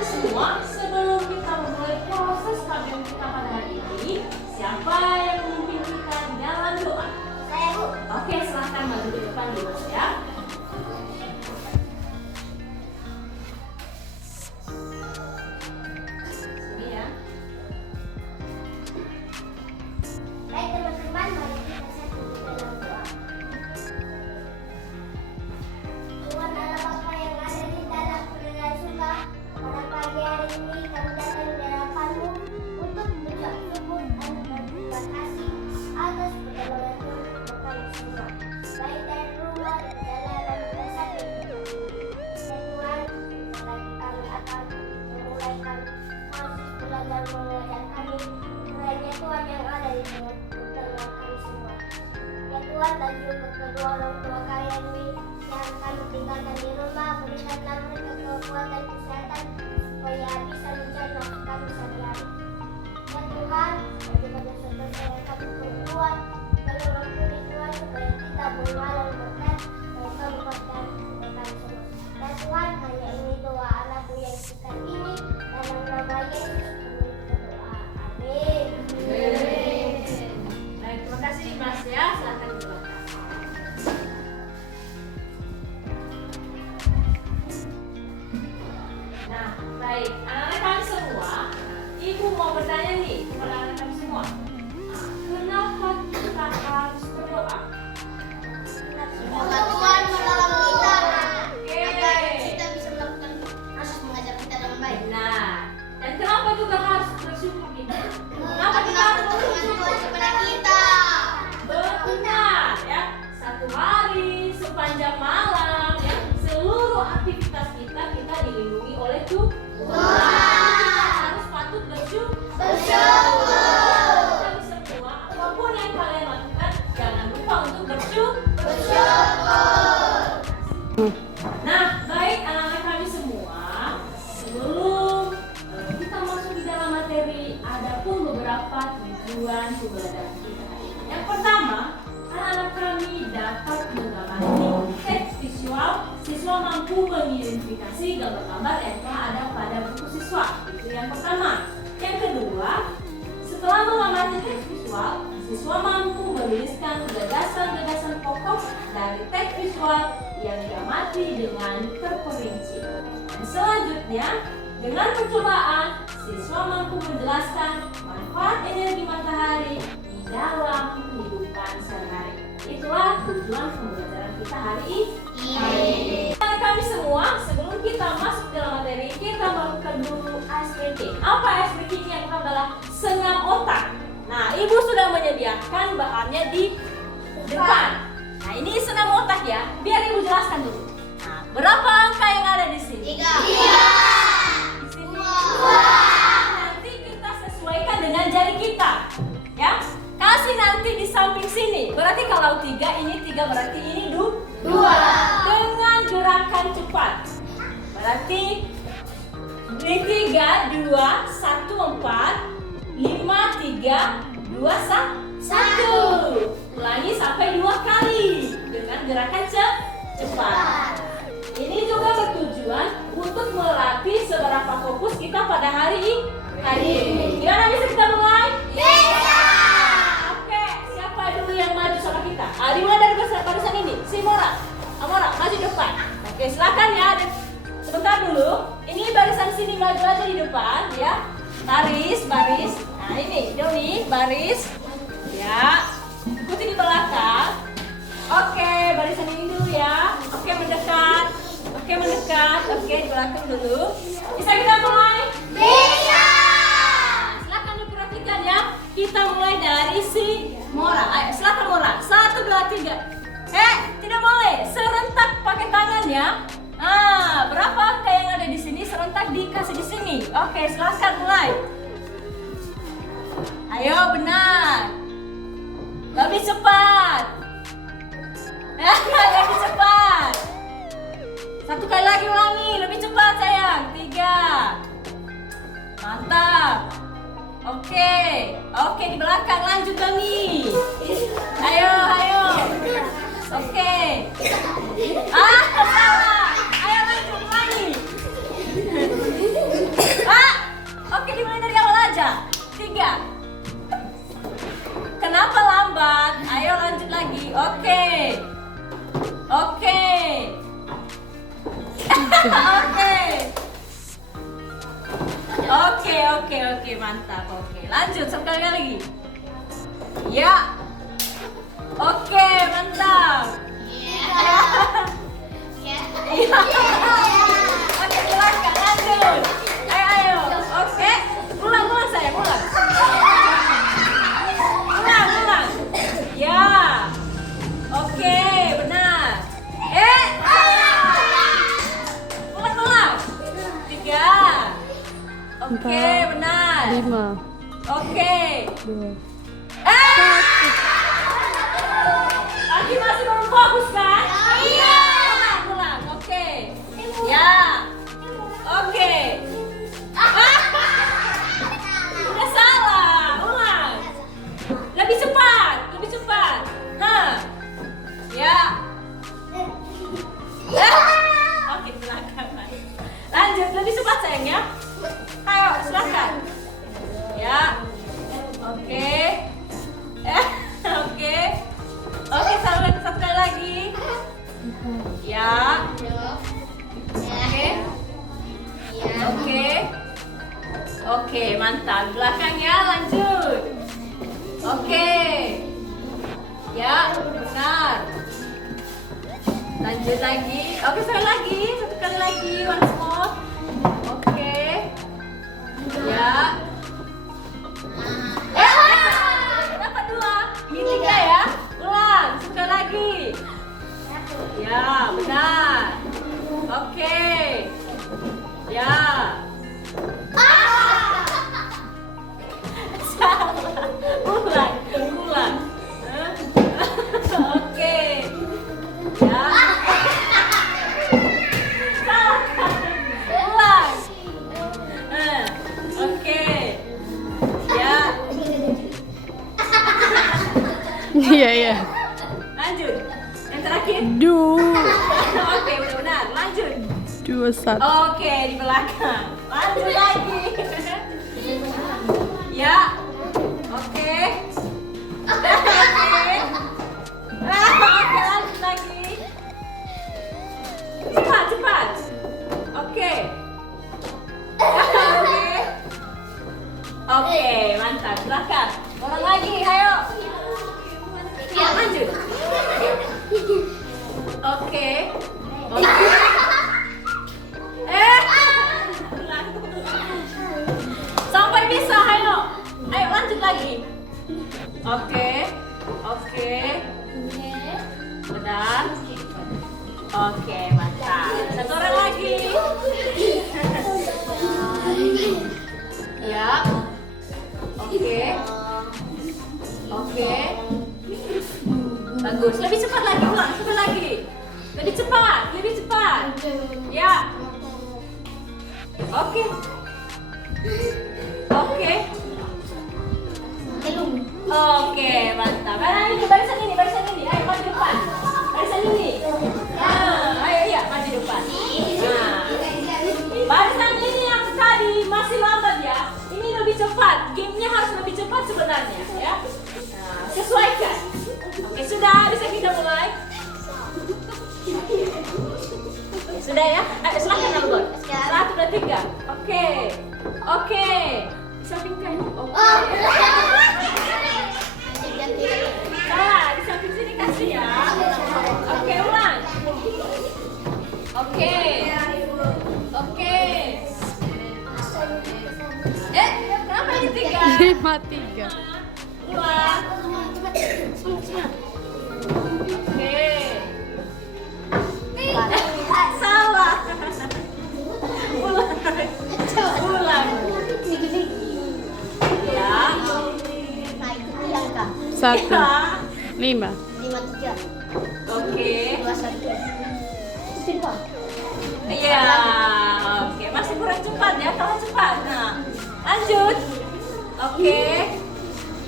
kami semua, sebelum kita memulai proses KBM kita pada hari ini, siapa yang memimpin kita dalam doa? Saya, Bu. Oke, silahkan maju ke depan dulu ya. Sini ya. Baik teman-teman, mari kita satu di dalam doa. Tuhan Allah Bapa yang ada di dalam kemuliaan surga, pada pagi hari ini kami datang di hadapan-Mu untuk mengucap syukur dan berterima kasih atas pertolongan Tuhan kepada kami semua, baik dari rumah, dari perjalanan, dan sampai di tempat ini. Dan Tuhan, lagi kami akan memulaikan proses belajar mengajar kami. Kiranya Tuhan yang ada di tengah kami semua. Ya Tuhan, dan juga kedua orang tua kalian ini yang kami tinggalkan di rumah, berikanlah mereka kekuatan kesehatan supaya bisa menjaga kami sehari-hari. Ya Tuhan, dan juga dosa-dosa yang kami perbuat, tolong ampuni Tuhan supaya kita bermalam berkat dan kami berkat kami semua. Ya Tuhan, hanya ini doa anakku yang kita ini dalam nama Yesus kami berdoa. Amin. Baik, terima kasih Mas ya. Silahkan dijelaskan. Nah, baik, anak-anak kami semua, Ibu mau bertanya nih kepada anak kami semua. Kenapa kita harus berdoa? Semoga Tuhan menolong kita Oke. agar kita bisa melakukan proses mengajar kita dengan baik. Nah, dan kenapa juga harus bersyukur kita? Kenapa kita harus bersyukur? Tuhan kepada kita. Benar ya, satu hari sepanjang malam ya, seluruh aktivitas kita dilindungi oleh Tuhan. Kita harus patut bersyukur. Kami semua, apapun yang kalian lakukan, jangan lupa untuk bersyukur. Nah, baik anak-anak kami semua, sebelum kita masuk di dalam materi, ada pun beberapa tujuan pembelajaran kita hari ini. Yang pertama, anak-anak kami dapat mengamati teks visual. Siswa mampu mengidentifikasi gambar-gambar yang telah ada pada buku siswa. Itu yang pertama. Yang kedua, setelah mengamati teks visual, siswa mampu menuliskan gagasan-gagasan pokok dari teks visual yang diamati dengan terperinci. Dan selanjutnya, dengan percobaan, siswa mampu menjelaskan manfaat energi matahari di dalam kehidupan sehari-hari. Itulah tujuan pembelajaran kita hari ini. Kami semua, sebelum kita masuk dalam materi, kita melakukan dulu ice breaking. Apa ice breaking yang pertama adalah senam otak. Nah, Ibu sudah menyediakan bahannya di depan. Nah, ini senam otak ya. Biar Ibu jelaskan dulu. Nah, berapa angka yang ada di sini? 3. Di sini. Nanti kita sesuaikan dengan jari kita. Ya. Kasih nanti di samping sini. Berarti kalau 3, ini 3, berarti ini 2. Dengan gerakan cepat. Berarti di 3, 2, 1, 4, 5, 3, 2, 1. Ulangi sampai 2 kali dengan gerakan cepat. Ini juga bertujuan untuk melatih seberapa fokus kita pada hari ini. Gimana, bisa kita mulai? Oke, siapa dulu yang maju sama kita? Dimulai dari barisan ini. Si Amora, maju depan. Oke, silakan ya. Sebentar dulu. Ini barisan sini maju aja di depan ya. Baris. Nah, ini Doni, baris. Ya. Ikuti di belakang. Oke, barisan ini dulu ya. Oke, mendekat. Oke, di belakang dulu. Bisa kita mulai? Bisa. Silakan diperhatikan ya. Kita mulai dari si Mora. Ayo, silakan Mora. 1, 2, 3. Tidak boleh. Serentak pakai tangan ya. Nah, berapa angka yang ada di sini serentak dikasih di sini. Oke, silakan mulai. Ayo, benar. Lebih cepat. Lebih cepat. 1 kali lagi ulangi. Lebih cepat sayang. 3. Mantap. Oke, di belakang lanjut Doni. Ayo. Oke. Salah. Ayo lanjut lagi. Oke, mantap. Oke, lanjut sekali lagi. Ya. Oke, mantap. Iya. Oke, silakan lanjut. Ayo. Oke, ulang sayang, ulang. Ulang. Ya. Oke, benar. Ulang. 3. Oke, benar. 5, Oke. 2. Lagi masih belum fokus kan? Iya. Ulang. Oke. Ya. Oke. Udah salah. Ulang. Lebih cepat. Ya. Oke, silakan. Lanjut, lebih cepat sayang ya. Ayo, silakan. Ya. Oke. Oke, satu kali lagi. Ya. Oke, mantap. Belakang ya, lanjut. Oke. Ya, benar. Lanjut lagi. Oke, sekali lagi. Satu kali lagi, once more. Oke. Ya. Dapat 2. Ini 3 ya. Ulang, sekali lagi. Ya, benar. Oke. Ya. Salah. Ulang. Oke. Ya. Salah. Ulang. Oke. Ya. Iya. Lanjut. Yang terakhir. Oke, udah benar. Lanjut. 2, 1. Oke, di belakang. Lanjut lagi. Ya. Oke. Oke, lanjut lagi. Cepat. Oke. Oke, mantap. Belakang. Orang lagi, ayo. Ya, lanjut. Oke. Sampai bisa, ayo. Ayo lanjut lagi. Oke. Benar. Oke, mantap. Satu orang lagi. Ya. Oke. Bagus. Lebih cepat lagi, ulang. Satu lagi. Lebih cepat. Ya. Oke. Oke, mantap. Barisan ini. Ayo maju depan. Barisan ini. Ayo iya, maju depan. Barisan ini yang tadi masih lambat ya. Ini lebih cepat. Gamenya harus lebih cepat sebenarnya ya. Sesuaikan. Oke, sudah bisa kita mulai. Sudah ya? Ayo silakan Albon. 1, 2, 3. Oke. Disampingkan. Di samping sini kasih ya. Oke, ulang. Oke. Kenapa ini 3? 5, 3. Ulang. Oke. Salah. Ulang. Ya. 1, 5. Oke. Iya. Oke, masih kurang cepat ya. Kalau cepat. Nah, lanjut.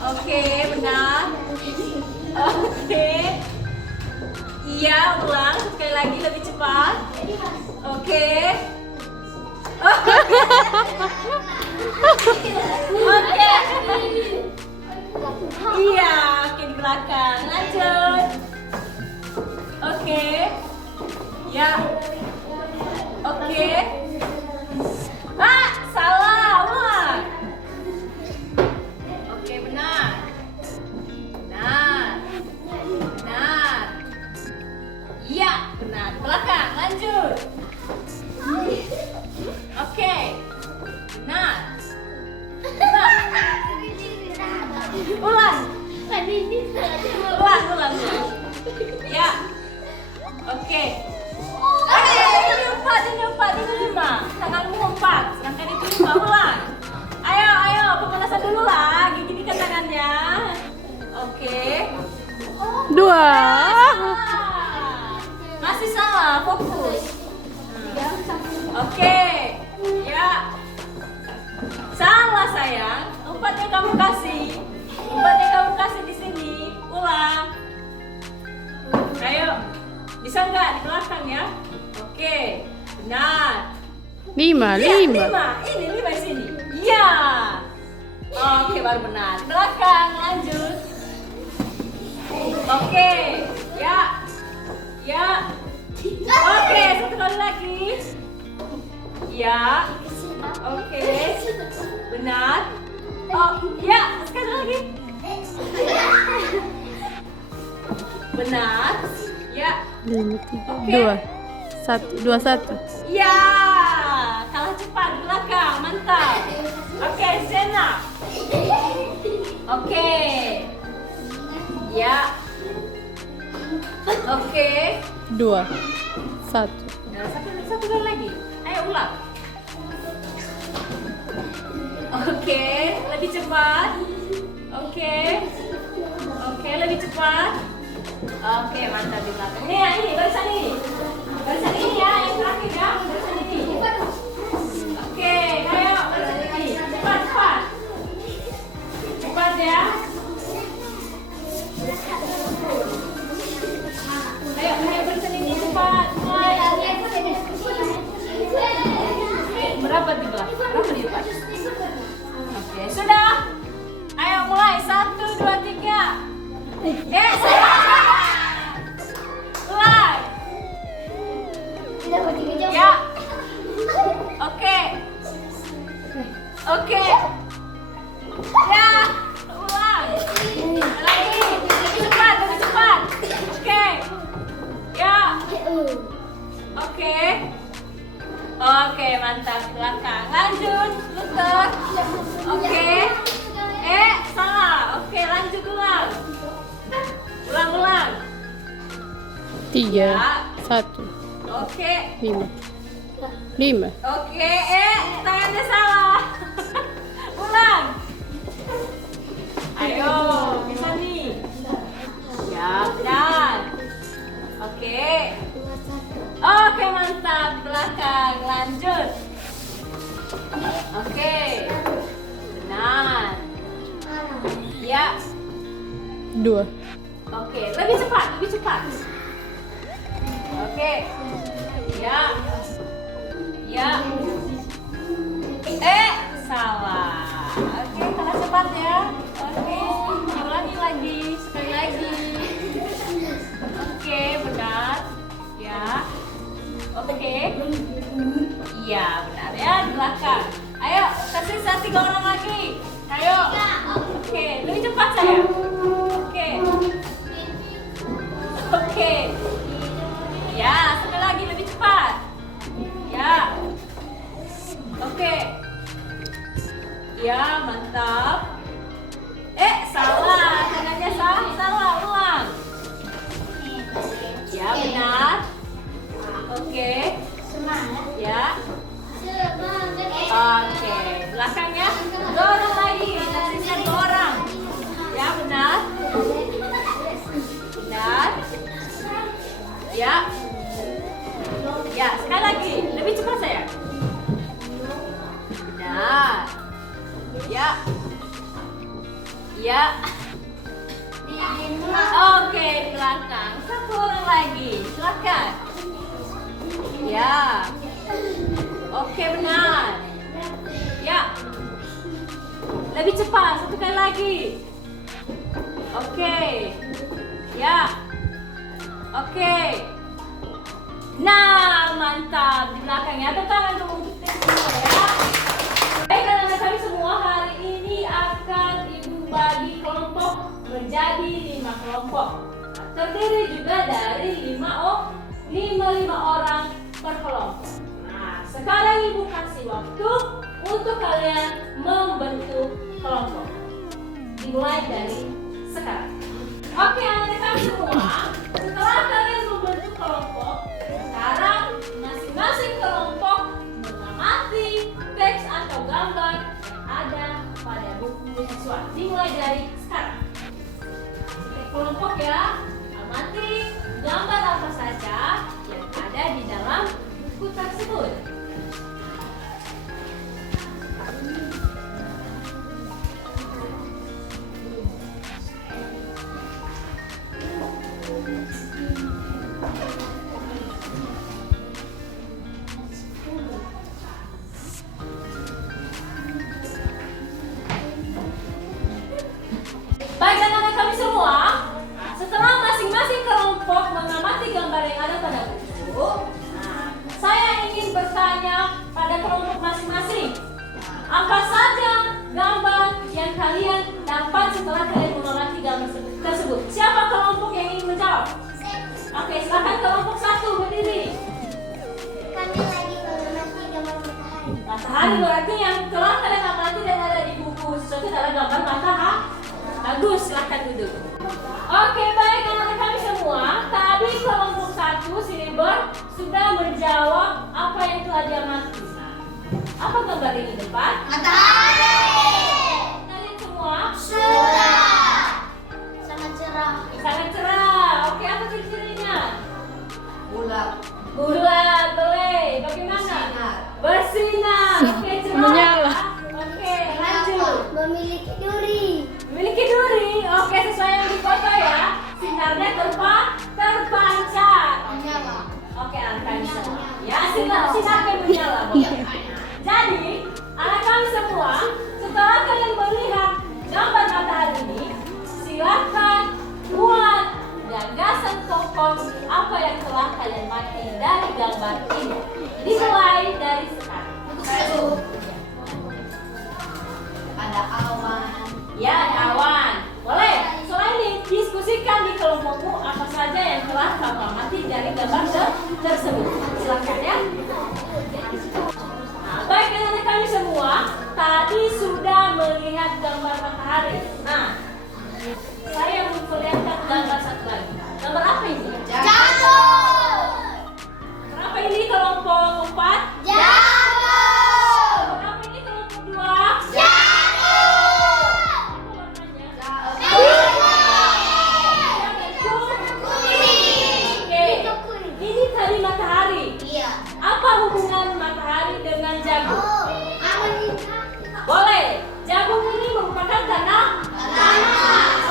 Oke, benar. Oke. Iya, ulang sekali lagi lebih cepat. Oke. Iya, oke di belakang. Lanjut. Oke. Ya. Oke. Salah. Ulang. 2. Masih salah, fokus. Oke, ya. Salah sayang. 4 yang kamu kasih. 4 yang kamu kasih di sini. Ulang. Ayo, bisa nggak di belakang ya? Oke, benar. 5. Ya, 5. Ini 5 di sini. Iya. Oke, baru benar. Di belakang, lanjut. Oke, ya. Ya. Oke, satu kali lagi. Ya. Oke. Benar. Oh, ya, sekali lagi. Benar. Ya. 5, 3, Oke. 2. 1, 2, 1. Ya. Kalah cepat di belakang. Mantap. Oke, Zena. Oke. Ya. Oke. 2, 1. Nah, satu kali lagi. Ayo ulang. Oke, lebih cepat. Oke. Oke, lebih cepat. Oke, mantap di belakang. Ini barisan ini. Barisan ini ya, yang terakhir ya. Barisan ini. Oke, ayo barisan ini. Cepat, cepat. Cepat ya. Ayo barisan ini cepat. Mulai. Berapa di belakang? Berapa di depan? Oke, sudah. Ayo mulai. 1, 2, 3. Mulai. Ya. Oke. Oke. Ya. Ulang. Lagi. Lebih cepat, lebih cepat. Oke. Ya. Oke. Oke, mantap. Belakang. Lanjut. Lutut. Oke. Salah. Oke, lanjut ulang. Ulang. 3, 1. Oke. 5. 5. Oke, tangannya salah. Ulang. Ayo, bisa nih. Ya, benar. Oke. Oke, mantap. Belakang, lanjut. Oke. Benar. Ya. 2. Oke, lebih cepat, lebih cepat. Oke. Ya. Ya. Salah. Oke, kalah cepat ya. Oke, ulangi lagi, sekali lagi. Oke, benar. Ya. Oke. Iya, benar ya, di belakang. Ayo, kasih 3 orang lagi. Ayo. Oke, lebih cepat saya. Oke. Oke. Ya, sekali lagi lebih cepat. Ya. Oke. Ya, mantap. Salah. Tangannya salah. Ulang. Ya, benar. Oke. Ya. Oke. Belakangnya. 2 orang lagi. Tersisa 2 orang. Ya, benar. Benar. Ya. Ya, sekali lagi. Lebih cepat saya. Benar. Ya. Ya. Oke, di belakang. 1 orang lagi. Silakan. Ya. Oke, benar. Ya. Lebih cepat. 1 kali lagi. Oke. Ya. Oke. Nah, mantap. Di belakangnya tepuk tangan dulu untuk tim semua ya. Baik, anak-anak kami semua, hari ini akan Ibu bagi kelompok menjadi 5 kelompok. Terdiri juga dari 5 orang per kelompok. Nah, sekarang Ibu kasih waktu untuk kalian membentuk kelompok. Dimulai dari sekarang. Oke, anak-anak kami semua, setelah kalian membentuk kelompok, sekarang masing-masing kelompok mengamati teks atau gambar yang ada pada buku siswa. Dimulai dari sekarang. Kelompok ya, tersebut. Siapa kelompok yang ingin menjawab? Oke, silakan kelompok 1 berdiri. Kami lagi mengamati gambar matahari. Matahari berarti yang telah kalian amati dan ada di buku sesuatu adalah gambar matahari. Bagus, silakan duduk. Oke, baik anak-anak kami semua. Tadi kelompok 1 Silver sudah menjawab apa yang telah diamati. Apa gambar ini depan? Matahari. Kalian semua? Sudah. Sangat cerah. Sangat cerah. Oke, apa ciri-cirinya? Bulat. Bulat, boleh. Bagaimana? Bersinar. Oke, cerah. Menyala. Oke, lanjut. Memiliki duri. Memiliki duri. Oke, sesuai yang di foto ya. Sinarnya terpancar. Menyala. Oke, anak kami semua. Ya, sinarnya menyala. Jadi, anak kami semua, setelah kalian melihat gambar matahari ini, silakan buat gagasan tokoh apa yang telah kalian mati dari gambar ini. Dimulai dari sekarang. Ada awan. Ya, ada awan. Boleh. Selain ini, diskusikan di kelompokmu apa saja yang telah kamu amati dari gambar tersebut. Silakan ya. Nah, baik anak-anak kami semua, tadi sudah melihat gambar matahari. Nah, saya memperlihatkan gambar satu lagi. Gambar apa ini? Jagung. Kenapa ini kelompok 4? Jagung. Kenapa ini kelompok 2? Jagung. Apa warnanya? Oke, ini tadi matahari. Iya. Apa hubungan matahari dengan jagung? Oh, awan. Boleh. Jagung ini merupakan tanah.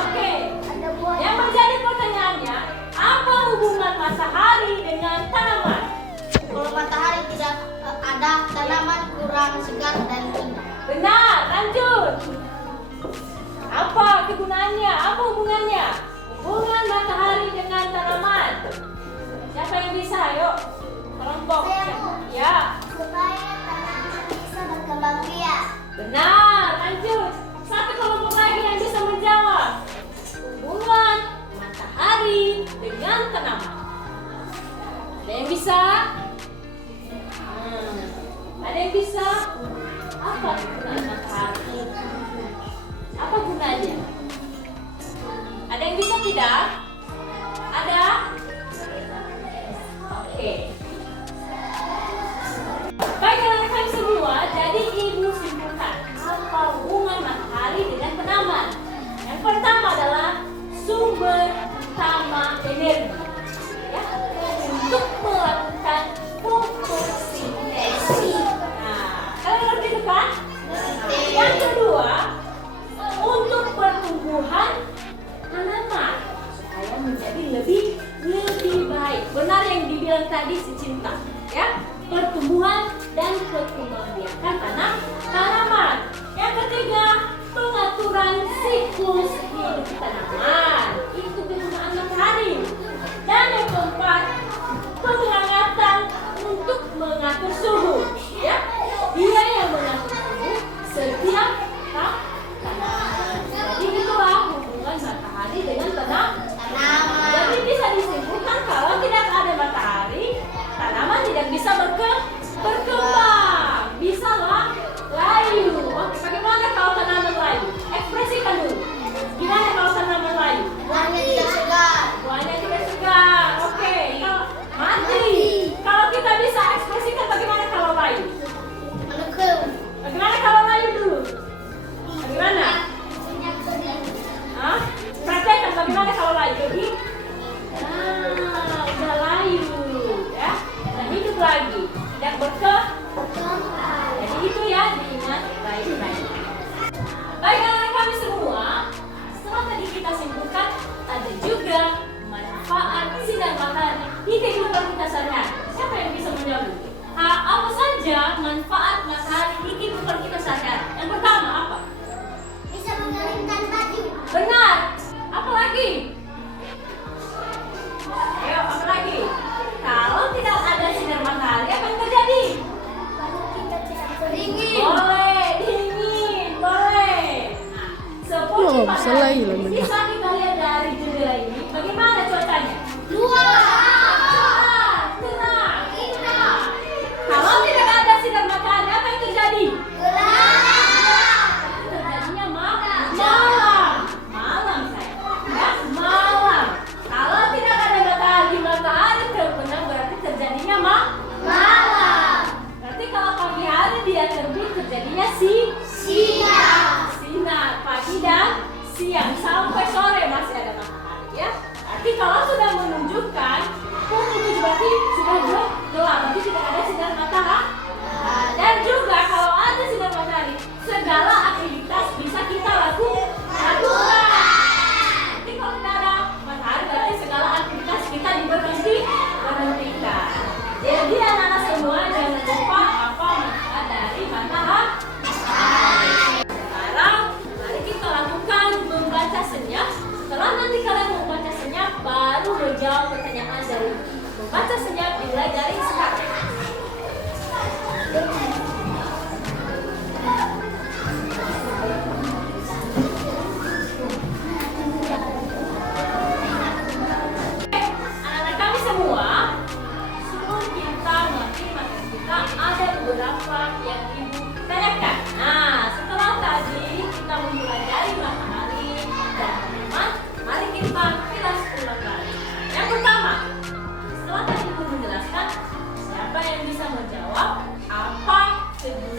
Oke. Ada buah. Yang menjadi pertanyaannya, apa hubungan matahari dengan tanaman? Kalau matahari tidak ada, tanaman kurang segar dan indah. Benar, lanjut. Apa kegunaannya? Apa hubungannya? Hubungan matahari dengan tanaman. Siapa yang bisa? Ayo. Kelompok. Saya, Bu. Ya. Supaya tanaman bisa berkembang biak. Benar, lanjut. Satu kelompok lagi yang bisa menjawab. Hubungan matahari dengan tanaman. Ada yang bisa? Ada yang bisa? Apa gunanya matahari? Apa gunanya? Ada yang bisa tidak? Ada? Oke. Baik anak-anak kami semua, jadi ibu simpulkan apa hubungan matahari dengan tanaman. Yang pertama adalah sumber utama energi, ya, untuk melakukan fotosintesis. Nah, kalian ngerti itu kan? Yang kedua, untuk pertumbuhan tanaman supaya menjadi lebih baik. Benar yang dibilang tadi si Cinta, ya. Pertumbuhan dan perkembangbiakan tanaman. Yang ketiga, pengaturan siklus hidup tanaman. Itu kegunaan matahari. Dan yang keempat, penghangatan untuk mengatur suhu. Ya, dia yang mengatur suhu setiap tanaman. Jadi itulah hubungan matahari dengan tanaman. Jadi bisa disimpulkan kalau tidak ada matahari, tanaman tidak bisa berkembang. Bisalah layu. Oke, bagaimana kalau tanaman layu? Ekspresikan dulu. Gimana kalau tanaman layu? Buahnya tidak segar. Buahnya tidak segar. Oke, kalau mati. Kalau kita bisa ekspresikan bagaimana kalau layu? Menekuk. Bagaimana kalau layu dulu? Bagaimana? Minyak sedih. Hah? Praktekkan bagaimana kalau layu? Jadi, udah layu, ya. Dan hidup lagi, tidak jadi itu ya, diingat baik-baik. Baik anak kami semua, setelah tadi kita simpulkan, ada juga manfaat sinar matahari di kehidupan kita sehari-hari. Siapa yang bisa menjawab? Apa saja manfaat matahari di kehidupan kita sehari-hari? Yang pertama apa? Bisa mengeringkan baju. Benar. Apa lagi? Ayo, apa lagi? Kalau tidak ada sinar matahari, apa yang terjadi? Baju kita tidak berdingin. Boleh, dingin, boleh. Nah, seperti Oh, pada bisa lagi hari loh, ini, bener. bisa kita lihat dari jendela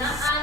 berkenaan